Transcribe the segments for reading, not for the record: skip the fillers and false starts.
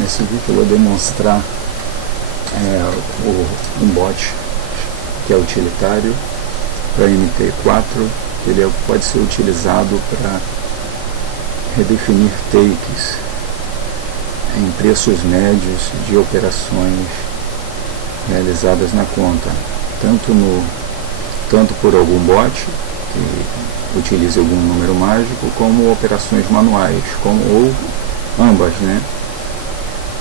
Nesse vídeo eu vou demonstrar um bot que é utilitário para MT4, que ele pode ser utilizado para redefinir takes em preços médios de operações realizadas na conta, tanto por algum bot que utilize algum número mágico, como operações manuais, ou ambas, né?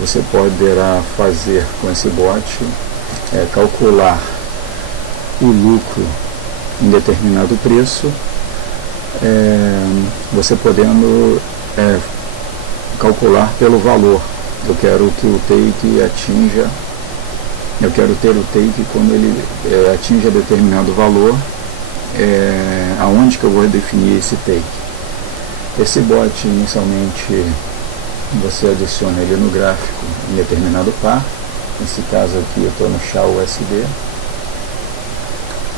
Você poderá fazer com esse bot calcular o lucro em determinado preço, você podendo calcular pelo valor. Eu quero que o take atinja, eu quero ter o take quando ele atinja determinado valor, aonde que eu vou definir esse take. Esse bot, inicialmente, você adiciona ele no gráfico em determinado par. Nesse caso aqui eu estou no SHA-USD.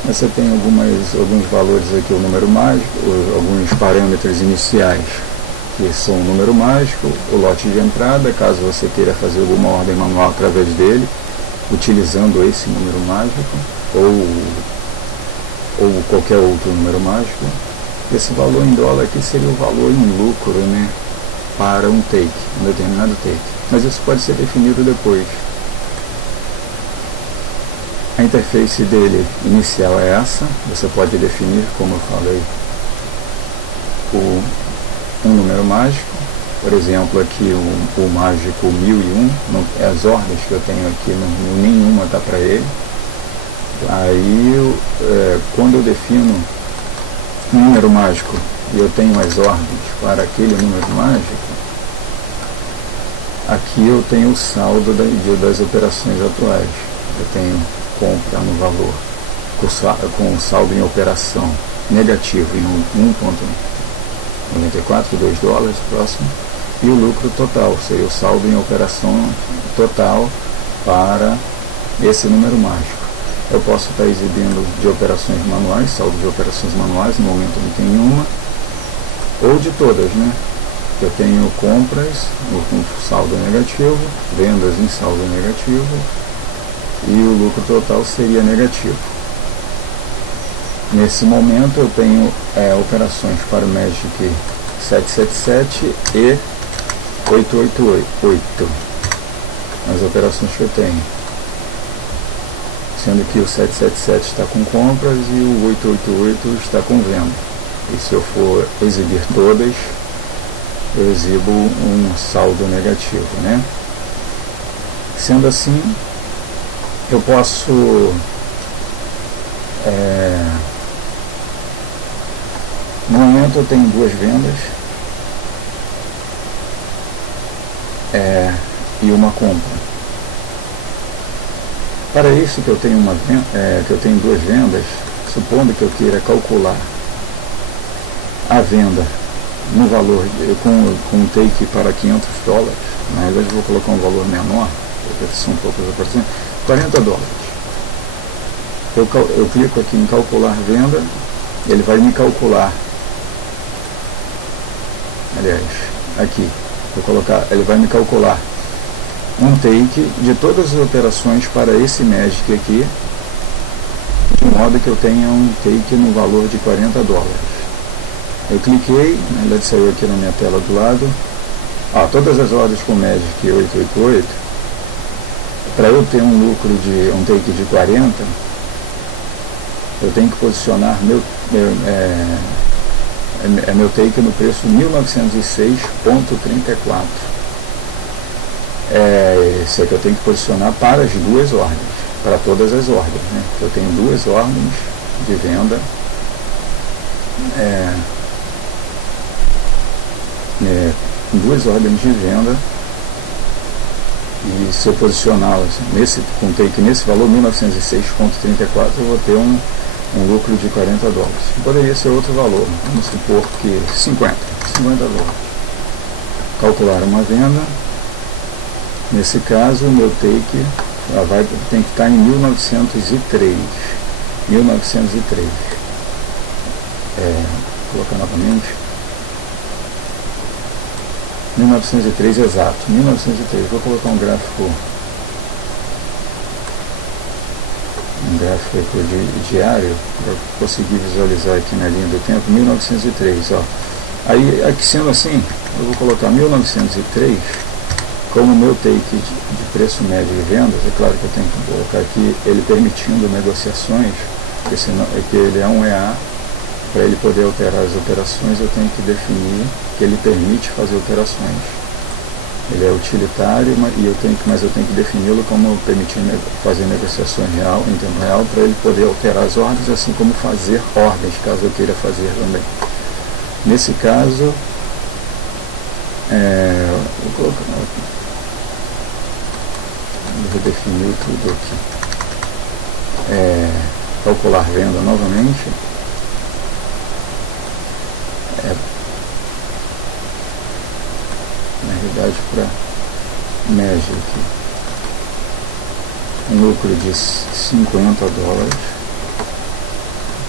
Você tem alguns valores aqui, o número mágico, alguns parâmetros iniciais, que são o número mágico, o lote de entrada, caso você queira fazer alguma ordem manual através dele, utilizando esse número mágico, ou qualquer outro número mágico. Esse valor em dólar aqui seria o valor em lucro, né, para um take, um determinado take. Mas isso pode ser definido depois. A interface dele inicial é essa. Você pode definir, como eu falei, um número mágico. Por exemplo, aqui o mágico 1001, as ordens que eu tenho aqui, nenhuma está para ele. Aí, quando eu defino um número mágico e eu tenho as ordens para aquele número mágico, aqui eu tenho o saldo das operações atuais. Eu tenho compra no valor com saldo em operação negativo em 1,94, 2 dólares próximo, e o lucro total seria o saldo em operação total para esse número mágico. Eu posso estar exibindo de operações manuais, saldo de operações manuais, no momento não tem nenhuma, ou de todas, né? Eu tenho compras com saldo negativo, vendas em saldo negativo, e o lucro total seria negativo. Nesse momento eu tenho operações para o Magic 777 e 888, as operações que eu tenho, sendo que o 777 está com compras e o 888 está com venda. E se eu for exibir todas, eu exibo um saldo negativo, né? Sendo assim, eu posso no momento eu tenho duas vendas e uma compra. Para isso que eu tenho duas vendas, supondo que eu queira calcular a venda no valor com um take para 500 dólares, na realidade eu vou colocar um valor menor, porque são poucas operações, 40 dólares. Eu clico aqui em calcular venda, ele vai me calcular, aliás, aqui, ele vai me calcular um take de todas as operações para esse Magic aqui, de modo que eu tenha um take no valor de 40 dólares. Eu cliquei, na verdade saiu aqui na minha tela do lado, todas as ordens com Magic 888, para eu ter um lucro de um take de 40, eu tenho que posicionar meu take no preço 1906,34. Isso é que eu tenho que posicionar para as duas ordens, para todas as ordens, né? Eu tenho duas ordens de venda, duas ordens de venda, e se eu posicioná-las com take nesse valor 1906,34, eu vou ter um lucro de 40 dólares. Poderia ser outro valor, vamos supor que 50 dólares. Calcular uma venda, nesse caso o meu take tem que estar em 1903. Vou colocar novamente. 1903 exato, 1903. Vou colocar um gráfico aqui diário para conseguir visualizar aqui na linha do tempo. 1903, ó. Aí, aqui sendo assim, eu vou colocar 1903 como meu take de preço médio de vendas. É claro que eu tenho que colocar aqui ele permitindo negociações, porque senão, que ele é um EA. Para ele poder alterar as operações, eu tenho que definir que ele permite fazer operações. Ele é utilitário, mas eu tenho que defini-lo como permitindo fazer negociações em tempo real, para ele poder alterar as ordens, assim como fazer ordens, caso eu queira fazer também. Nesse caso, vou colocar aqui. Vou definir tudo aqui. Calcular venda novamente. Na realidade, para média aqui, um lucro de $50,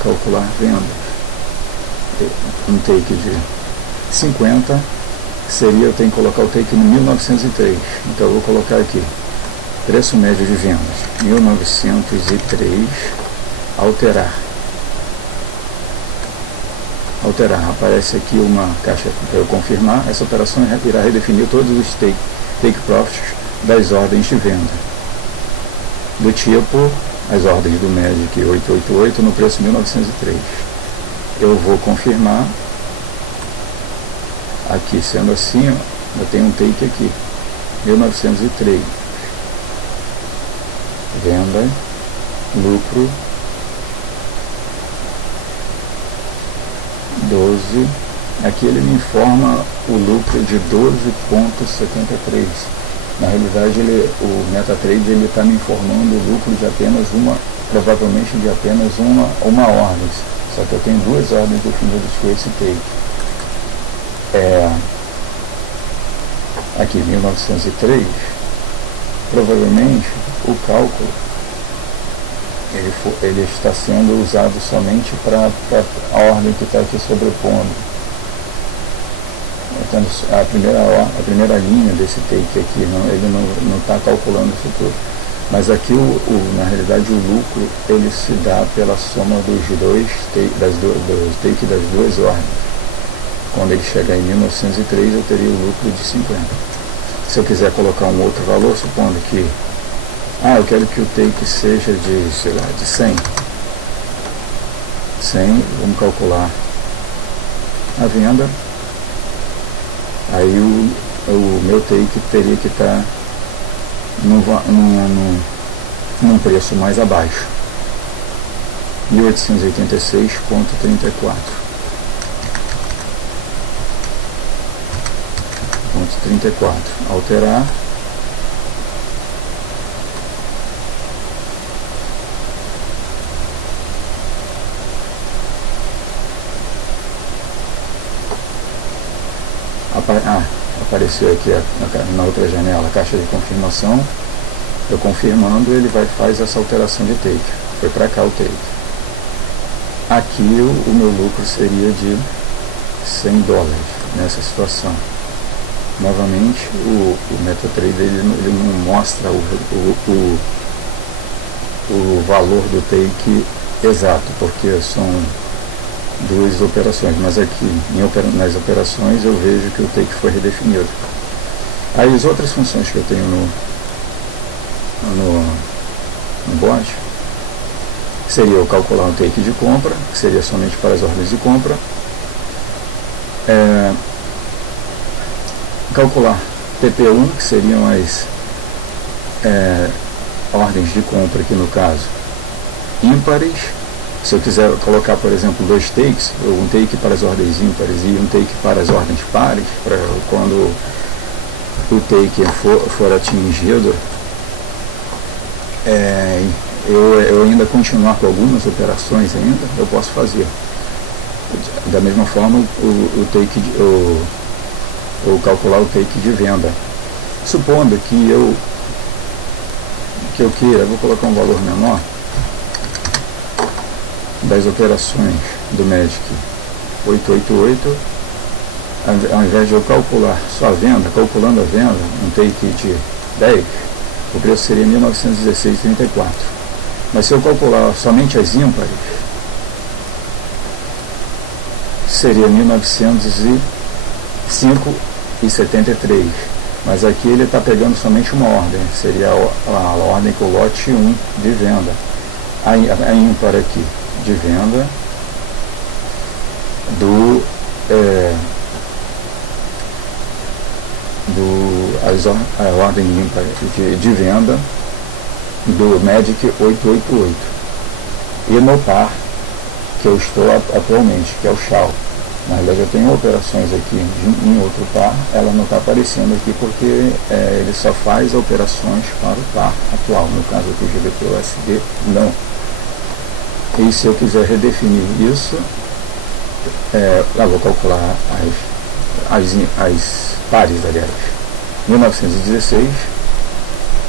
calcular vendas, um take de 50 seria, eu tenho que colocar o take no 1903, então eu vou colocar aqui, preço médio de vendas, 1903, alterar, aparece aqui uma caixa para eu confirmar. Essa operação irá redefinir todos os take profits das ordens de venda, do tipo as ordens do Magic 888 no preço 1903. Eu vou confirmar aqui, sendo assim, ó, eu tenho um take aqui, 1903, venda, lucro 12, aqui ele me informa o lucro de 12,73. Na realidade, o MetaTrader ele está me informando o lucro de apenas provavelmente de apenas uma ordem. Só que eu tenho duas ordens definidas com esse take. Aqui, 1903, provavelmente o cálculo ele está sendo usado somente para a ordem que está aqui sobrepondo. Então, a primeira linha desse take aqui, ele não está calculando isso tudo. Mas aqui, na realidade, o lucro ele se dá pela soma dos take das duas ordens. Quando ele chegar em 1903, eu teria o lucro de 50. Se eu quiser colocar um outro valor, supondo que eu quero que o take seja de, sei lá, de 100. Vamos calcular a venda. Aí o meu take teria que estar num preço mais abaixo. 1886,34. Alterar. Apareceu aqui na outra janela a caixa de confirmação. Eu confirmando, ele faz essa alteração de take. Foi para cá o take. Aqui o meu lucro seria de $100 nessa situação. Novamente, o MetaTrader ele não mostra o valor do take exato, porque são duas operações, mas aqui nas operações eu vejo que o take foi redefinido. Aí as outras funções que eu tenho no bot seria eu calcular um take de compra, que seria somente para as ordens de compra, calcular PP1, que seriam as ordens de compra aqui no caso ímpares. Se eu quiser colocar, por exemplo, dois takes, um take para as ordens ímpares e um take para as ordens pares, para quando o take for atingido, eu ainda continuar com algumas operações ainda, eu posso fazer. Da mesma forma, ou calcular o take de venda. Supondo que eu queira, vou colocar um valor menor, das operações do Magic 888, ao invés de eu calcular só a venda, calculando a venda, um take de 10, o preço seria 1916,34. Mas se eu calcular somente as ímpares, seria 1905,73. Mas aqui ele está pegando somente uma ordem, seria a ordem com o lote 1 de venda. A ímpar aqui de venda a ordem ímpar de venda do Magic 888 e no par que eu estou atualmente, que é o Shao. Na verdade eu tenho operações aqui em outro par, ela não está aparecendo aqui porque ele só faz operações para o par atual, no caso aqui o GBP/USD não. E se eu quiser redefinir isso, eu vou calcular as pares, aliás. 1916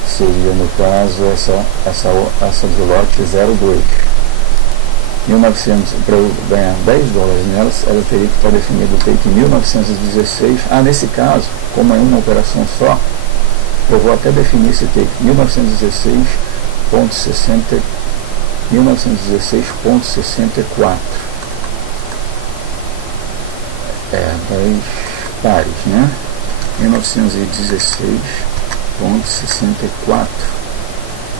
seria, no caso, essa do lote 02. 1900, para eu ganhar 10 dólares nelas, ela teria que estar definido o take 1916. Nesse caso, como é uma operação só, eu vou até definir esse take 1916.64. 10 pares, né? 1916.64.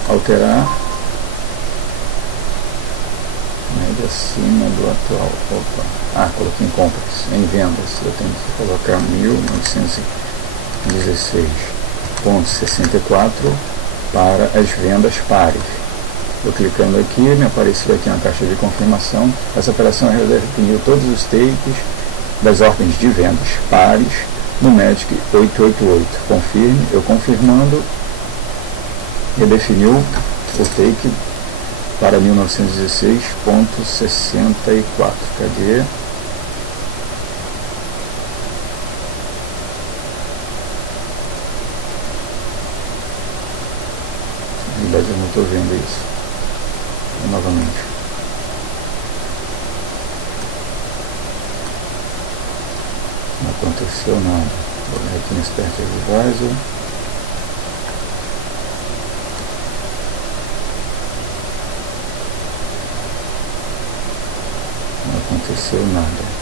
Alterar. Média acima do atual. Coloquei em compras, em vendas. Eu tenho que colocar 1916.64 para as vendas pares. Eu clicando aqui, me apareceu aqui na caixa de confirmação. Essa operação redefiniu todos os takes das ordens de vendas pares no Magic 888. Confirme, eu confirmando, redefiniu o take para 1916.64. Cadê? Na verdade eu não estou vendo isso. Novamente. Não aconteceu nada. Vou ver aqui no Expert Advisor. Não aconteceu nada.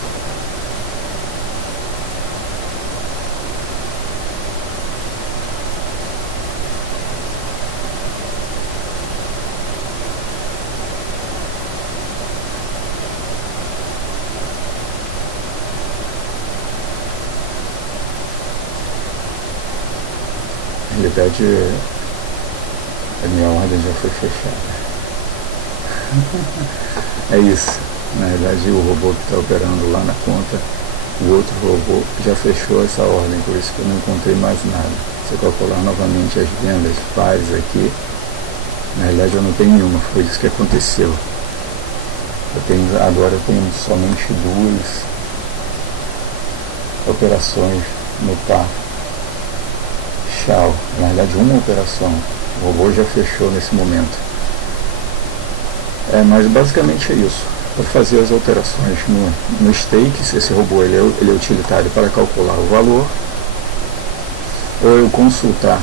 Na realidade, a minha ordem já foi fechada. É isso. Na verdade, o robô que está operando lá na conta, o outro robô já fechou essa ordem, por isso que eu não encontrei mais nada. Se eu calcular novamente as vendas pares aqui, na realidade eu não tenho nenhuma, foi isso que aconteceu. Agora eu tenho somente 2 operações no par Shao. Na verdade, uma operação. O robô já fechou nesse momento. Mas basicamente é isso. Para fazer as alterações no stakes, esse robô ele é utilitário para calcular o valor, ou eu consultar.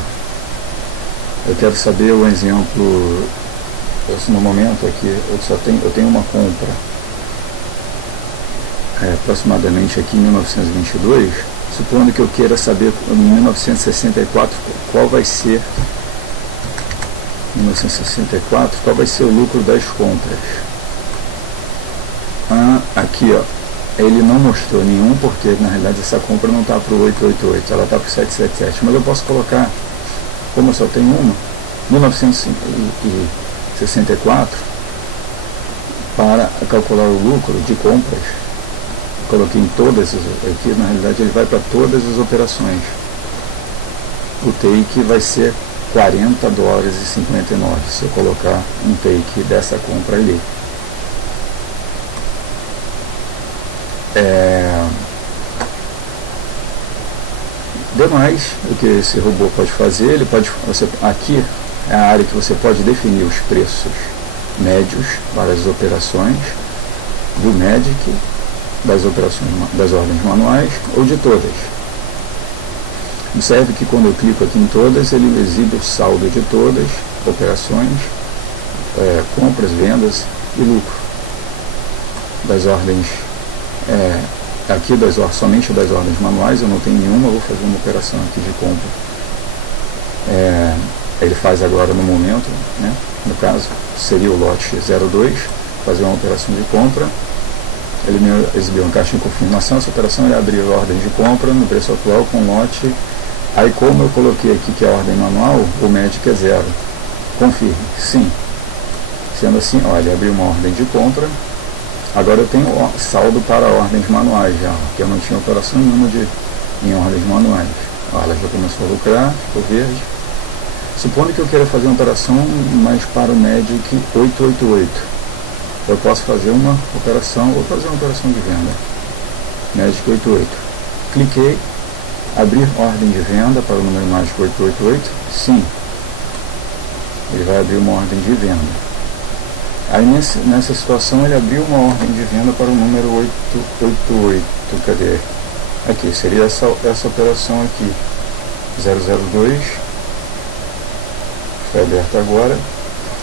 Eu quero saber o exemplo. No momento aqui eu tenho uma compra aproximadamente aqui em 1922, supondo que eu queira saber em 1964 qual vai ser 1964 qual vai ser o lucro das compras. Aqui ó, ele não mostrou nenhum, porque na realidade essa compra não está para o 888, ela está para o 777, mas eu posso colocar, como eu só tenho uma, 1964 para calcular o lucro de compras. Coloquei em todas aqui, na realidade ele vai para todas as operações. O take vai ser 40 dólares e 59 se eu colocar um take dessa compra ali. Demais, o que esse robô pode fazer, aqui é a área que você pode definir os preços médios para as operações do Magic das operações das ordens manuais ou de todas. Observe que quando eu clico aqui em todas, ele exibe o saldo de todas, operações, compras, vendas e lucro. Das ordens, aqui somente das ordens manuais, eu não tenho nenhuma, eu vou fazer uma operação aqui de compra. Ele faz agora no momento, né? No caso, seria o lote 02, fazer uma operação de compra. Ele me exibiu uma caixa de confirmação, essa operação ele abriu a ordem de compra no preço atual com lote. Aí, como eu coloquei aqui que é a ordem manual, o médico é 0. Confirme, sim. Sendo assim, olha, ele abriu uma ordem de compra. Agora eu tenho saldo para ordens manuais já, que eu não tinha operação nenhuma em ordens manuais. Olha, ela já começou a lucrar, ficou verde. Supondo que eu queira fazer uma operação, mas para o Magic 888. Eu posso fazer uma operação, vou fazer uma operação de venda. Magic 88. Cliquei, abrir ordem de venda para o número Magic 888. Sim. Ele vai abrir uma ordem de venda. Aí nessa situação ele abriu uma ordem de venda para o número 888. Cadê? Aqui, seria essa operação aqui. 002. Foi aberto agora.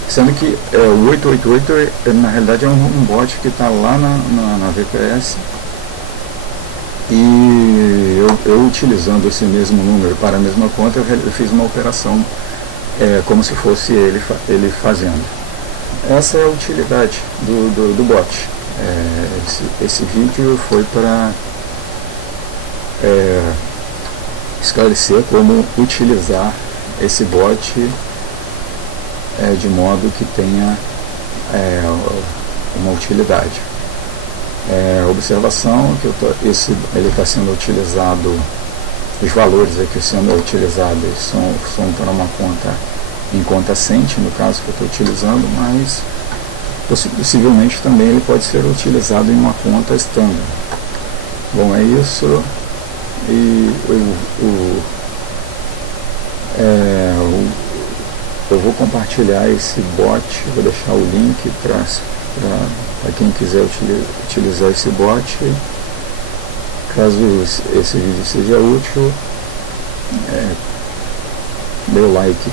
Sendo que o 888 na realidade é um bot que está lá na VPS. E eu utilizando esse mesmo número para a mesma conta, eu fiz uma operação como se fosse ele fazendo. Essa é a utilidade do bot. Esse vídeo foi para esclarecer como utilizar esse bot de modo que tenha uma utilidade. Observação que ele está sendo utilizado, os valores aqui sendo utilizados são para uma conta em conta Cent, no caso que eu estou utilizando, mas possivelmente também ele pode ser utilizado em uma conta standard. Bom, é isso. E eu vou compartilhar esse bot, vou deixar o link para quem quiser utilizar esse bot. Caso esse vídeo seja útil, dê o like.